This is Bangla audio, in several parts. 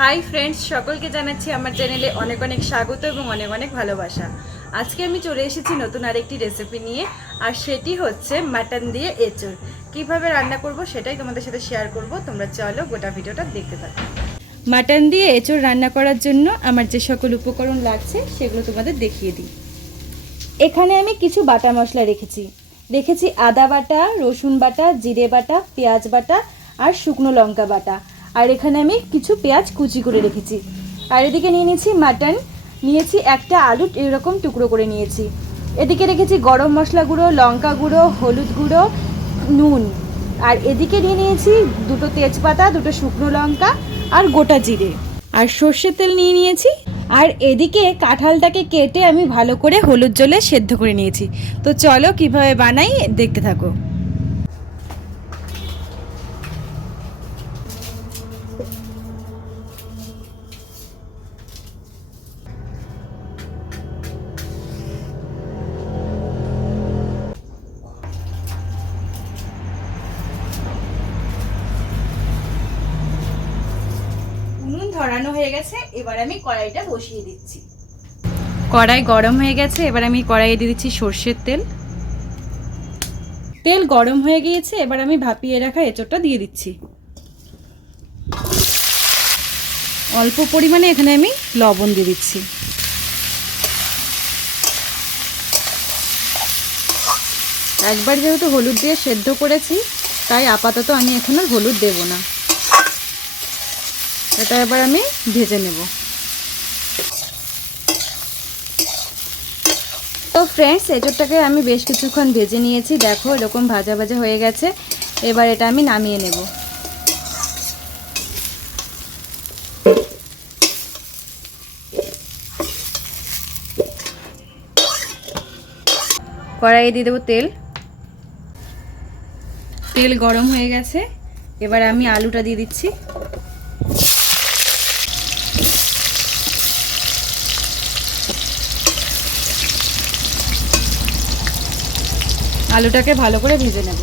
হাই ফ্রেন্ডস, সকলকে জানাচ্ছি আমার চ্যানেলে অনেক অনেক স্বাগত এবং অনেক অনেক ভালোবাসা। আজকে আমি চলে এসেছি নতুন আরেকটি রেসিপি নিয়ে, আর সেটি হচ্ছে মাটন দিয়ে এঁচোড়। কিভাবে রান্না করব সেটাই তোমাদের সাথে শেয়ার করব। তোমরা চলো গোটা ভিডিওটা দেখতে থাকো। মাটন দিয়ে এঁচোড় রান্না করার জন্য আমার যে সকল উপকরণ লাগছে সেগুলো তোমাদের দেখিয়ে দিই। এখানে আমি কিছু বাটা মশলা রেখেছি আদা বাটা, রসুন বাটা, জিরে বাটা, পেঁয়াজ বাটা আর শুকনো লঙ্কা বাটা। আর এখানে আমি কিছু পেঁয়াজ কুচি করে রেখেছি। আর এদিকে নিয়ে নিয়েছি মাটন, নিয়েছি একটা আলু এরকম টুকরো করে নিয়েছি। এদিকে রেখেছি গরম মশলা গুঁড়ো, লঙ্কা গুঁড়ো, হলুদ গুঁড়ো, নুন। আর এদিকে নিয়ে নিয়েছি দুটো তেজপাতা, দুটো শুকনো লঙ্কা আর গোটা জিরে, আর সর্ষের তেল নিয়ে নিয়েছি। আর এদিকে কাঁঠালটাকে কেটে আমি ভালো করে হলুদ জলে সেদ্ধ করে নিয়েছি। তো চলো কিভাবে বানাই দেখতে থাকো। উনুন ধরানো হয়ে গেছে, এবার আমি কড়াইটা বসিয়ে দিচ্ছি। কড়াই গরম হয়ে গেছে, এবার আমি কড়াইয়ে দিয়ে দিচ্ছি সর্ষের তেল। তেল গরম হয়ে গিয়েছে, এবার আমি ভাপিয়ে রাখা এঁচোড়টা দিয়ে দিচ্ছি। অল্প পরিমাণে এখানে আমি লবণ দিয়ে দিচ্ছি। একবার যেহেতু হলুদ দিয়ে সেদ্ধ করেছি, তাই আপাতত আমি এখন আর হলুদ দেব না। এটা এবার আমি ভেজে নেব। তো ফ্রেন্ডস, এঁচোড়টাকে আমি বেশ কিছুক্ষণ ভেজে নিয়েছি। দেখো এরকম ভাজা ভাজা হয়ে গেছে। এবার এটা আমি নামিয়ে নেব। কড়াইয়ে দিয়ে দেবো তেল। তেল গরম হয়ে গেছে, এবার আমি আলুটা দিয়ে দিচ্ছি। আলুটাকে ভালো করে ভেজে নেব।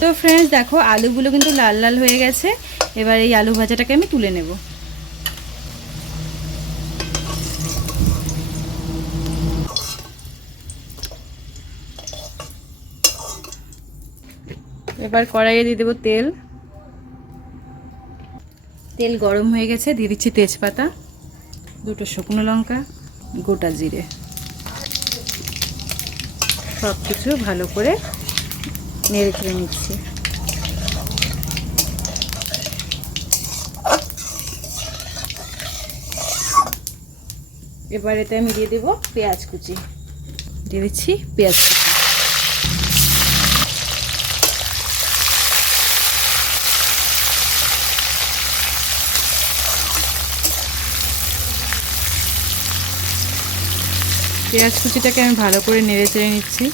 তো ফ্রেন্ডস দেখো, আলুগুলো কিন্তু লাল লাল হয়ে গেছে। এবার এই আলু ভাজাটাকে আমি তুলে নেব। এবার কড়াইয়ে দিয়ে দেবো তেল। তেল গরম হয়ে গেছে, দিয়ে দিচ্ছি তেজপাতা, দুটো শুকনো লঙ্কা, গোটা জিরে। সব কিছু ভালো করে নেড়ে চেড়ে নিচ্ছি। এবার এতে আমি দিয়ে দেবো পেঁয়াজ কুচি। দিয়ে দিচ্ছি পেঁয়াজ কুচি। পেঁয়াজ কুচিটাকে আমি ভালো করে নেড়ে চেড়ে নিচ্ছি।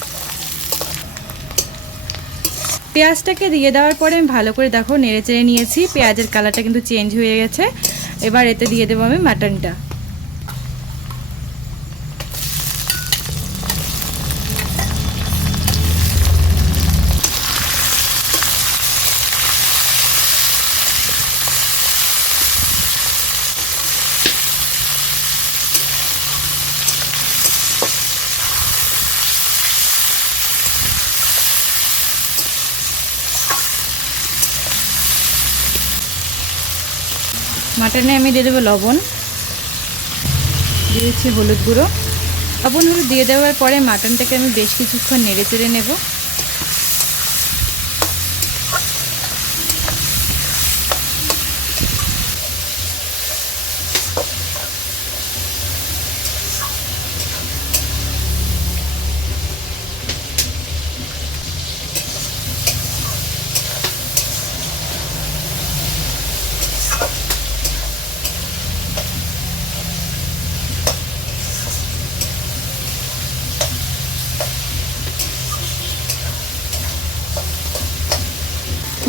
পেঁয়াজটাকে দিয়ে দেওয়ার পরে আমি ভালো করে দেখো নেড়ে চেড়ে নিয়েছি। পেঁয়াজের কালারটা কিন্তু চেঞ্জ হয়ে গেছে। এবার এতে দিয়ে দেবো আমি মাটনটা। মাটনে আমি দিয়ে দেবো লবণ, দিয়ে দিচ্ছি হলুদ গুঁড়ো। লবণ হলুদ দিয়ে দেওয়ার পরে মাটনটাকে আমি বেশ কিছুক্ষণ নেড়ে চেড়ে নেব।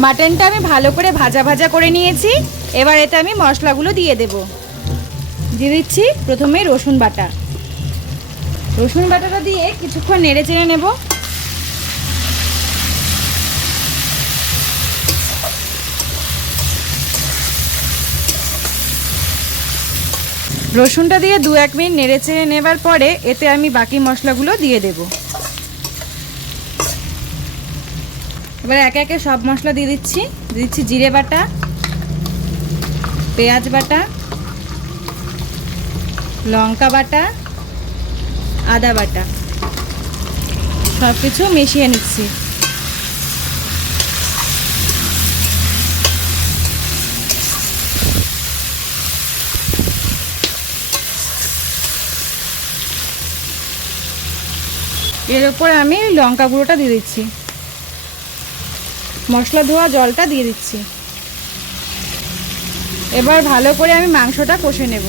মাটনটা আমি ভালো করে ভাজা ভাজা করে নিয়েছি। এবার এতে আমি মশলাগুলো দিয়ে দেব। দিয়ে দিচ্ছি প্রথমে রসুন বাটা, রসুন বাটাটা দিয়ে কিছুক্ষণ নেড়ে চেড়ে নেব। রসুনটা দিয়ে 2-1 মিনিট নেড়ে চেড়ে নেবার পরে এতে আমি বাকি মশলাগুলো দিয়ে দেব। এবার একে একে সব মশলা দিয়ে দিচ্ছি জিরে বাটা, পেঁয়াজ বাটা, লঙ্কা বাটা, আদা বাটা, সব কিছু মিশিয়ে নিচ্ছি। এর উপর আমি লঙ্কা গুঁড়োটা দিয়ে দিচ্ছি, মশলা ধোয়া জলটা দিয়ে দিচ্ছি। এবার ভালো করে আমি মাংসটা কষে নেব।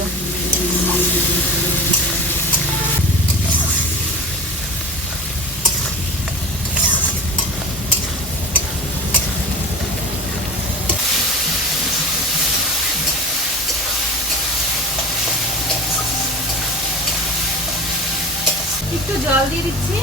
একটু জল দিয়ে দিচ্ছি।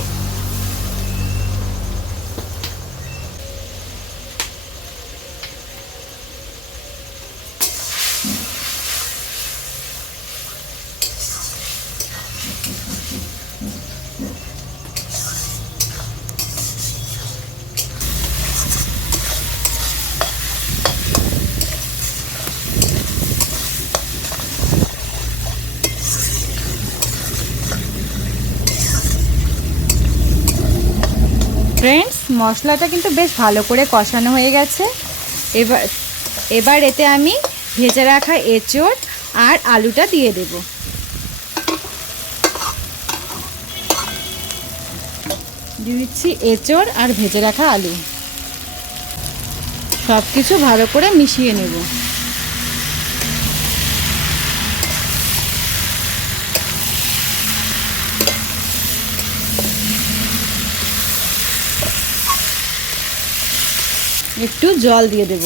ফ্রেন্ডস, মশলাটা কিন্তু বেশ ভালো করে কষানো হয়ে গেছে। এবার এতে আমি ভেজে রাখা এঁচোড় আর আলুটা দিয়ে দেব। দিয়ে দিচ্ছি এঁচোড় আর ভেজে রাখা আলু, সব কিছু ভালো করে মিশিয়ে নেব। একটু জল দিয়ে দেব।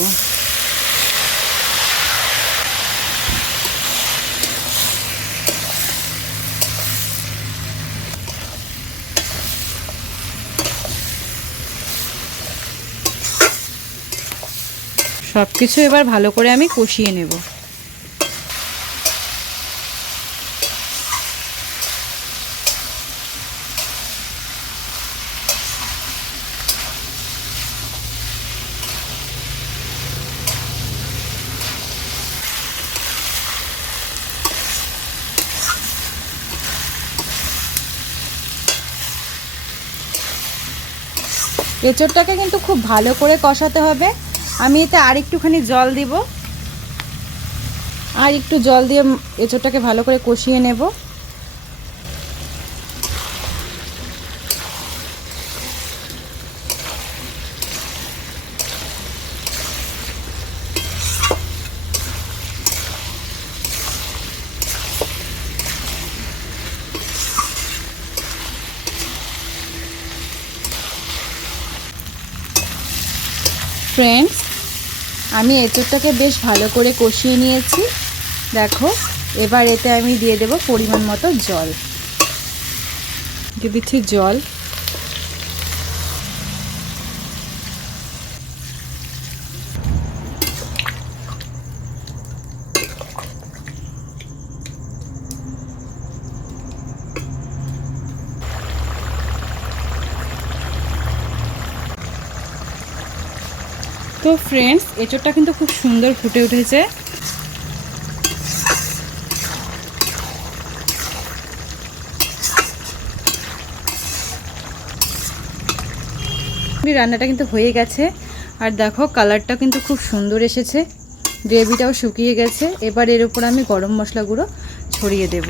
সব কিছু এবার ভালো করে আমি কষিয়ে নেব। এঁচোড়টাকে কিন্তু খুব ভালো করে কষাতে হবে। আমি এতে আর একটুখানি জল দিব, আর একটু জল দিয়ে এঁচোড়টাকে ভালো করে কষিয়ে নেব। ফ্রেন্ডস, আমি এঁচোড়টাকে বেশ ভালো করে কষিয়ে নিয়েছি। দেখো, এবার এতে আমি দিয়ে দেব পরিমাণ মতো জল। দিয়ে দিচ্ছি জল। তো ফ্রেন্ডস, এঁচোড়টা কিন্তু খুব সুন্দর ফুটে উঠেছে। রান্নাটা কিন্তু হয়ে গেছে, আর দেখো কালারটা কিন্তু খুব সুন্দর এসেছে, গ্রেভিটাও শুকিয়ে গেছে। এবার এর উপর আমি গরম মশলা গুঁড়ো ছড়িয়ে দেব।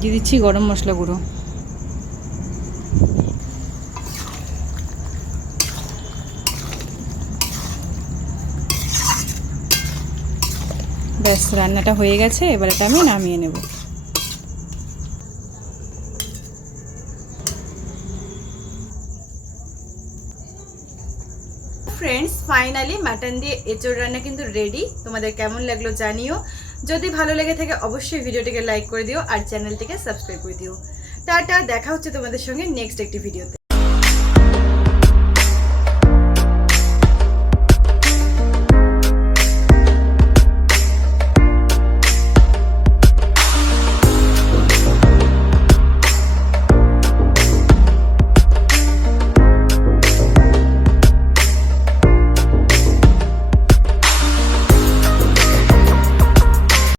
দিয়ে দিচ্ছি গরম মশলা গুঁড়ো। ব্যাস, রান্নাটা হয়ে গেছে। এবার এটা আমি নামিয়ে নেব। ফ্রেন্ডস, ফাইনালি মাটন দিয়ে এঁচোড় রান্না কিন্তু রেডি। তোমাদের কেমন লাগলো জানিও। যদি ভালো লেগে থাকে অবশ্যই ভিডিওটিকে লাইক করে দিও আর চ্যানেলটিকে সাবস্ক্রাইব করে দিও। টাটা, দেখা হচ্ছে তোমাদের সঙ্গে নেক্সট একটি ভিডিওতে।